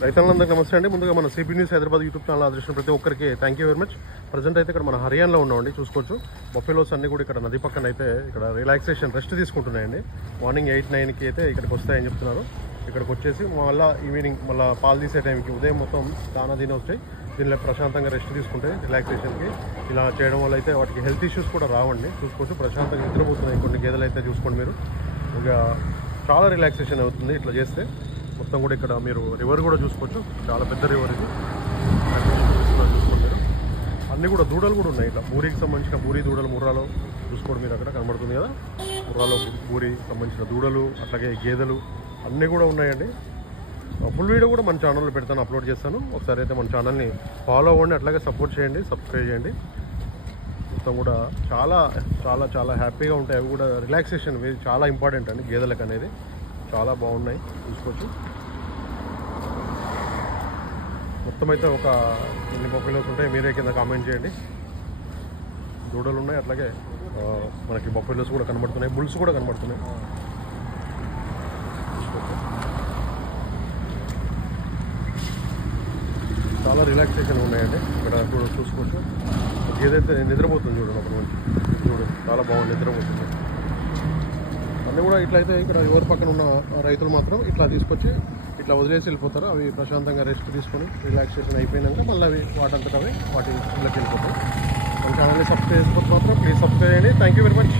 రైతులందరికీ నమస్తే అండి. ముందుగా మన CB news Hyderabad YouTube channel ఆదర్శించిన ప్రతి ఒక్కరికి thank you very much. Present అయితే ఇక్కడ మన హర్యానాలో ఉన్నామండి. చూసుకోవచ్చు బఫెలోస్ అన్ని కూడా ఇక్కడ నది పక్కన అయితే ఇక్కడ రిలాక్సేషన్ రెస్ట్ తీసుకుంటున్నాయండి. మార్నింగ్ 8-9కి అయితే ఇక్కడికి వస్తాయని చెప్తున్నారు. ఇక్కడికి వచ్చేసి మళ్ళీ ఈవినింగ్ మళ్ళీ పాలు తీసే టైంకి ఉదయం మొత్తం దానా దీని వచ్చాయి. దీనిలో ప్రశాంతంగా రెస్ట్ తీసుకుంటే రిలాక్సేషన్కి ఇలా చేయడం వల్ల అయితే వాటికి హెల్త్ ఇష్యూస్ కూడా రావండి. చూసుకోవచ్చు ప్రశాంతంగా నిద్రపోతున్నాయి కొన్ని గేదెలు అయితే. చూసుకోండి మీరు, ఇక చాలా రిలాక్సేషన్ అవుతుంది ఇట్లా చేస్తే. మొత్తం కూడా ఇక్కడ మీరు రివర్ కూడా చూసుకోవచ్చు, చాలా పెద్ద రివర్ ఇది. చూసుకోండి మీరు, అన్నీ కూడా దూడలు కూడా ఉన్నాయి. ఇట్లా బూరికి సంబంధించిన బూరి దూడలు ముర్రాలో చూసుకోండి మీరు, అక్కడ కనబడుతుంది కదా ముర్రాలో బూరి సంబంధించిన దూడలు, అట్లాగే గేదెలు అన్నీ కూడా ఉన్నాయండి. ఫుల్ వీడియో కూడా మన ఛానల్లో పెడతాను, అప్లోడ్ చేస్తాను. ఒకసారి అయితే మన ఛానల్ని ఫాలో అవ్వండి, అట్లాగే సపోర్ట్ చేయండి, సబ్స్క్రైబ్ చేయండి. మొత్తం కూడా చాలా చాలా చాలా హ్యాపీగా ఉంటాయి. అవి కూడా రిలాక్సేషన్ చాలా ఇంపార్టెంట్ అండి గేదెలకు అనేది. చాలా బాగున్నాయి చూసుకోవచ్చు. మొత్తం అయితే ఒక ఎన్ని బఫెలోస్ ఉంటాయి మీరే కింద కామెంట్ చేయండి. దూడలు ఉన్నాయి, అట్లాగే మనకి బఫెలోస్ కూడా కనబడుతున్నాయి, బుల్స్ కూడా కనబడుతున్నాయి. చాలా రిలాక్సేషన్ ఉన్నాయండి ఇక్కడ చూసుకోవచ్చు. ఏదైతే నిద్రపోతుంది చూడండి, అప్పుడు మంచి చూడండి, చాలా బాగుంది నిద్రపోతుంది. అన్నీ కూడా ఇట్లయితే ఇక్కడ ఎవరి పక్కన ఉన్న రైతులు మాత్రం ఇట్లా తీసుకొచ్చి ఇట్లా వదిలేసి వెళ్ళిపోతారు. అవి ప్రశాంతంగా రెస్ట్ తీసుకొని రిలాక్సేషన్ అయిపోయినాక మళ్ళీ అవి వాటంతట అవి వాటి ఇళ్ళకి వెళ్ళిపోతాయి. మన ఛానల్ని సబ్స్క్రైబ్ చేసుకోవచ్చు మాత్రం ప్లీజ్ సబ్స్క్రైబ్ చేయండి. Thank you very much.